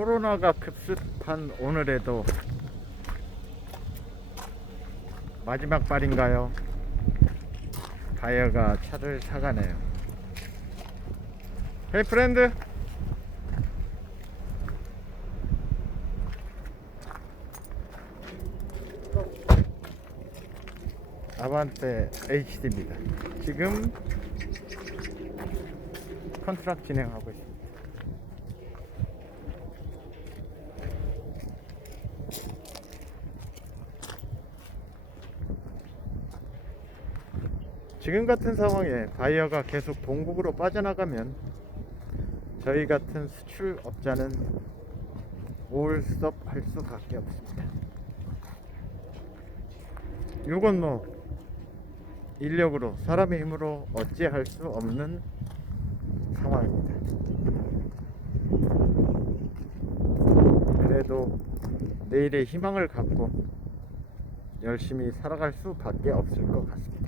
코로나가 급습한 오늘에도 마지막 발인가요? 바이어가 차를 사가네요. 헤이 프렌드. 아반떼 HD입니다. 지금 컨트랙 진행하고 있습니다. 지금 같은 상황에 바이어가 계속 동국으로 빠져나가면 저희 같은 수출업자는 올스톱 할 수밖에 없습니다. 이건 뭐 인력으로 사람의 힘으로 어찌할 수 없는 상황입니다. 그래도 내일의 희망을 갖고 열심히 살아갈 수밖에 없을 것 같습니다.